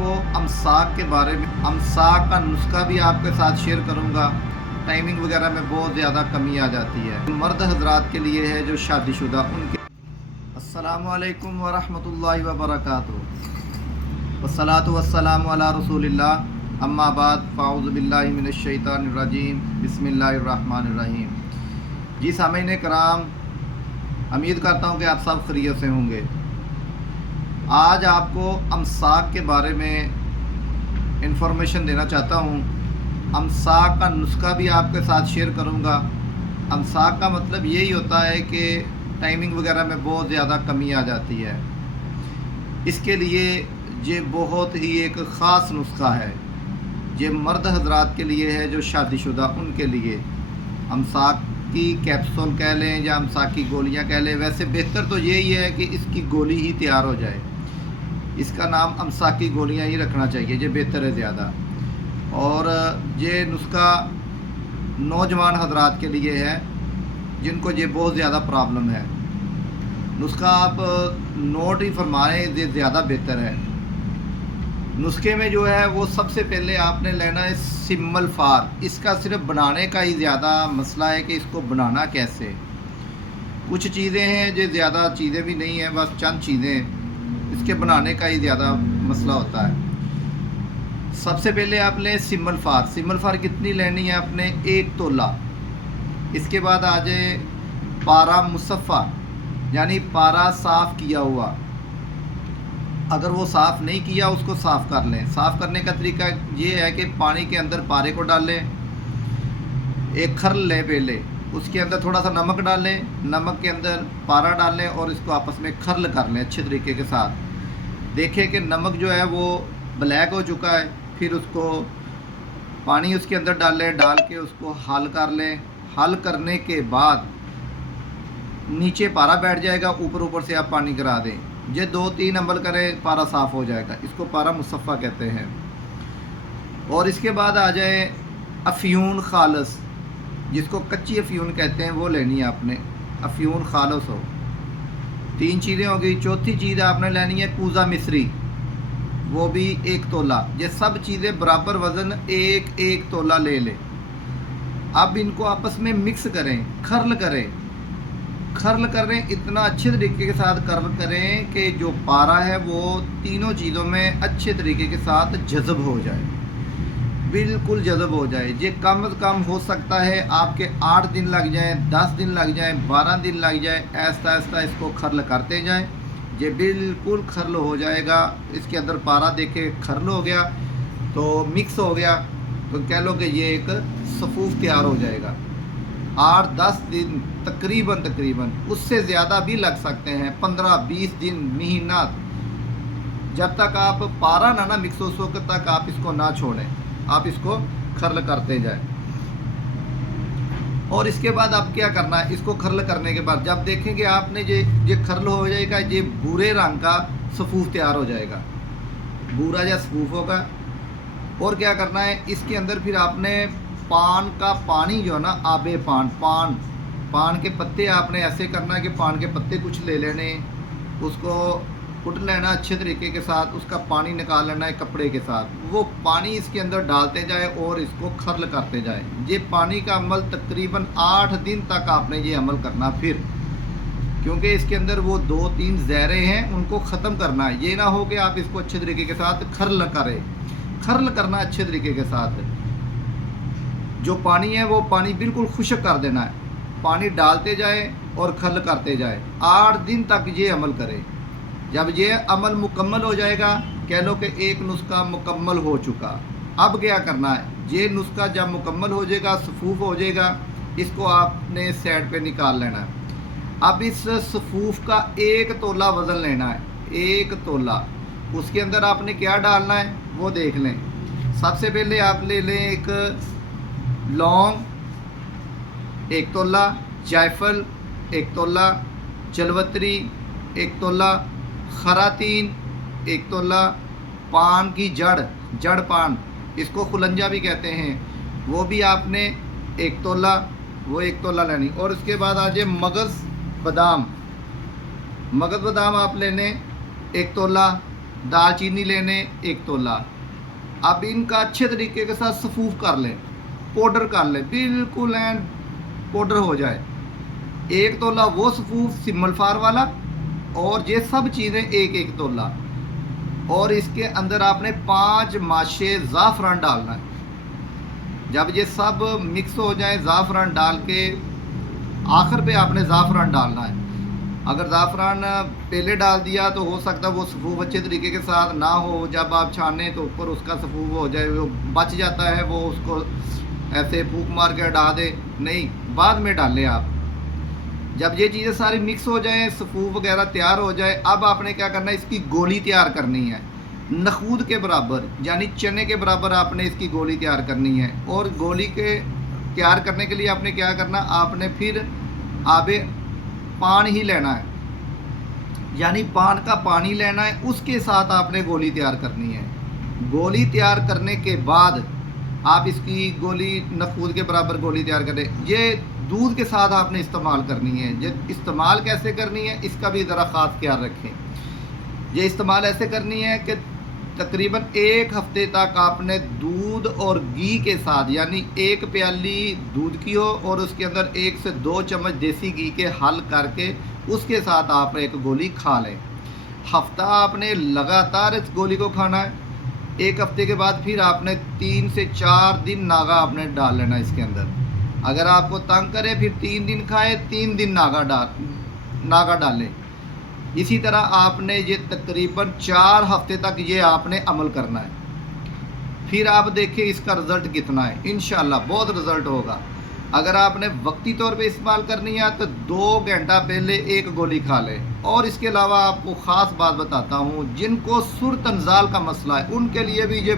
आपको अमसाक के बारे में, अमसाक का नुस्खा भी आपके साथ शेयर करूंगा। टाइमिंग वगैरह में बहुत ज़्यादा कमी आ जाती है। मर्द हजरात के लिए है जो शादीशुदा, उनके अस्सलामु अलैकुम वरहमतुल्लाहि वबरकातुहू वस्सलातु वस्सलामु अला रसूलिल्लाह अम्मा बाद फ़ाऊज़ु बिल्लाहि मिनश शैतानिर रजीम बिस्मिल्लाहिर रहमानिर रहीम। जी सामीन कराम, उम्मीद करता हूँ कि आप सब खैरियत से होंगे। आज आपको अमसाक के बारे में इंफॉर्मेशन देना चाहता हूँ। अमसाक का नुस्खा भी आपके साथ शेयर करूँगा। अमसाक का मतलब यही होता है कि टाइमिंग वगैरह में बहुत ज़्यादा कमी आ जाती है। इसके लिए ये बहुत ही एक ख़ास नुस्खा है। ये मर्द हजरात के लिए है जो शादीशुदा, उनके लिए। अमसाक की कैप्सूल कह लें या अमसाक की गोलियां कह लें, वैसे बेहतर तो यही है कि इसकी गोली ही तैयार हो जाए। इसका नाम अमसाक की गोलियां ही रखना चाहिए, ये बेहतर है ज़्यादा। और ये नुस्खा नौजवान हजरात के लिए है जिनको ये बहुत ज़्यादा प्रॉब्लम है। नुस्खा आप नोट ही फरमाएं, ये ज़्यादा बेहतर है। नुस्खे में जो है वो सबसे पहले आपने लेना है सिम्मल फार। इसका सिर्फ बनाने का ही ज़्यादा मसला है कि इसको बनाना कैसे। कुछ चीज़ें हैं जो ज़्यादा चीज़ें भी नहीं हैं, बस चंद चीज़ें, इसके बनाने का ही ज़्यादा मसला होता है। सबसे पहले आप लें सिम्मल फार। सिम्मल फार कितनी लेनी है आपने? 1 तोला। इसके बाद आ जाए पारा मुसफ़ा, यानी पारा साफ़ किया हुआ। अगर वो साफ़ नहीं किया उसको साफ़ कर लें। साफ़ करने का तरीका ये है कि पानी के अंदर पारे को डाल लें, एक खरल लें पहले, उसके अंदर थोड़ा सा नमक डालें, नमक के अंदर पारा डालें और इसको आपस में खरल कर लें अच्छे तरीके के साथ। देखें कि नमक जो है वो ब्लैक हो चुका है, फिर उसको पानी उसके अंदर डाल लें, डाल के उसको हल कर लें। हल करने के बाद नीचे पारा बैठ जाएगा, ऊपर ऊपर से आप पानी गिरा दें। ये 2-3 अमल करें, पारा साफ़ हो जाएगा। इसको पारा मुसफ़ा कहते हैं। और इसके बाद आ जाए अफ़यून खालस, जिसको कच्ची अफ़यून कहते हैं, वो लेनी है आपने। अफ़यून खालस हो। 3 चीज़ें हो गई। चौथी चीज़ आपने लेनी है कूज़ा मिस्री, वो भी 1 तोला। ये सब चीज़ें बराबर वज़न 1-1 तोला ले लें। अब इनको आपस में मिक्स करें, खरल करें। खरल करें, इतना अच्छे तरीके के साथ खरल करें कि जो पारा है वो तीनों चीज़ों में अच्छे तरीके के साथ जज़ब हो जाए, बिल्कुल जज़ब हो जाए। ये कम से कम हो सकता है आपके 8 दिन लग जाएं, 10 दिन लग जाएं, 12 दिन लग जाए। ऐसा ऐसा इसको खरल करते जाएं, ये बिल्कुल खरल हो जाएगा। इसके अंदर पारा देखे खरल हो गया तो मिक्स हो गया, तो कह लो कि ये एक सफ़ूफ तैयार हो जाएगा। 8-10 दिन तकरीबन, उससे ज़्यादा भी लग सकते हैं, 15-20 दिन, महीना, जब तक आप पारा ना मिक्स हो, उस वक्त तक आप इसको ना छोड़ें, आप इसको खरल करते जाएं। और इसके बाद आप क्या करना है, इसको खरल करने के बाद जब देखेंगे आपने ये खरल हो जाएगा, ये भूरे रंग का सफ़ूफ तैयार हो जाएगा, भूरा या सफ़ूफ होगा। और क्या करना है, इसके अंदर फिर आपने पान का पानी जो है ना, आबे पान के पत्ते आपने ऐसे करना है कि पान के पत्ते कुछ ले लेने, उसको कुट लेना अच्छे तरीके के साथ, उसका पानी निकाल लेना है कपड़े के साथ। वो पानी इसके अंदर डालते जाए और इसको खरल करते जाए। ये पानी का अमल तकरीबन 8 दिन तक आपने ये अमल करना। फिर क्योंकि इसके अंदर वो 2-3 ज़हरें हैं, उनको ख़त्म करना है। ये ना हो कि आप इसको अच्छे तरीके के साथ खरल करें। खरल करना अच्छे तरीके के साथ। जो पानी है वो पानी बिल्कुल खुश्क कर देना है, पानी डालते जाए और खरल करते जाए। 8 दिन तक ये अमल करें। जब ये अमल मुकम्मल हो जाएगा, कह लो कि एक नुस्खा मुकम्मल हो चुका। अब क्या करना है, ये नुस्खा जब मुकम्मल हो जाएगा, सफ़ूफ हो जाएगा, इसको आपने साइड पे निकाल लेना है। अब इस सफ़ूफ का 1 तोला वज़न लेना है, 1 तोला। उसके अंदर आपने क्या डालना है वो देख लें। सबसे पहले आप ले लें एक लौंग 1 तोला, जायफल 1 तोला, जलवत्री 1 तोला, खरातीन 1 तोला, पान की जड़ पान, इसको खुलंजा भी कहते हैं, वो भी आपने 1 तोला, वो 1 तोला लेनी। और उसके बाद आ जाए मगज़ बादाम आप लेने 1 तोला। दालचीनी लेने 1 तोला। अब इनका अच्छे तरीके के साथ सफूफ कर लें, पाउडर कर लें, बिल्कुल एंड पाउडर हो जाए। 1 तोला वो सफूफ सिमलफार वाला, और ये सब चीज़ें 1-1 तोला। और इसके अंदर आपने 5 माशे ज़ाफ़रान डालना है। जब ये सब मिक्स हो जाए, ज़ाफ़रान डाल के आखिर पे आपने ज़ाफ़रान डालना है। अगर ज़ाफ़रान पहले डाल दिया तो हो सकता है वो सफूफ अच्छे तरीके के साथ ना हो, जब आप छाने तो ऊपर उसका सफूफ हो जाए, वो बच जाता है, वो उसको ऐसे फूंक मार के हटा दे, नहीं बाद में डालें आप। जब ये चीज़ें सारी मिक्स हो जाएं, सफूफ वगैरह तैयार हो जाए, अब आपने क्या करना है, इसकी गोली तैयार करनी है। नखूद के बराबर यानी चने के बराबर आपने इसकी गोली तैयार करनी है। और गोली के तैयार करने के लिए आपने क्या करना, आपने फिर आबे पान ही लेना है, यानी पान का पानी लेना है, उसके साथ आपने गोली तैयार करनी है। गोली तैयार करने के बाद आप इसकी गोली नखूद के बराबर गोली तैयार करें। ये दूध के साथ आपने इस्तेमाल करनी है। ये इस्तेमाल कैसे करनी है इसका भी ज़रा ख़ास ख्याल रखें। ये इस्तेमाल ऐसे करनी है कि तकरीबन 1 हफ्ते तक आपने दूध और घी के साथ, यानी 1 प्याली दूध की हो और उसके अंदर 1 से 2 चम्मच देसी घी के हल करके उसके साथ आप एक गोली खा लें। हफ्ता आपने लगातार इस गोली को खाना है। 1 हफ्ते के बाद फिर आपने 3 से 4 दिन नागा आपने डाल लेना इसके अंदर। अगर आपको तंग करे फिर 3 दिन खाए, 3 दिन नागा डालें। इसी तरह आपने ये तकरीबन 4 हफ्ते तक ये आपने अमल करना है। फिर आप देखिए इसका रिज़ल्ट कितना है। इंशाल्लाह बहुत रिज़ल्ट होगा। अगर आपने वक्ती तौर पे इस्तेमाल करनी है तो 2 घंटा पहले 1 गोली खा लें। और इसके अलावा आपको ख़ास बात बताता हूँ, जिनको सुर तंजाल का मसला है उनके लिए भी ये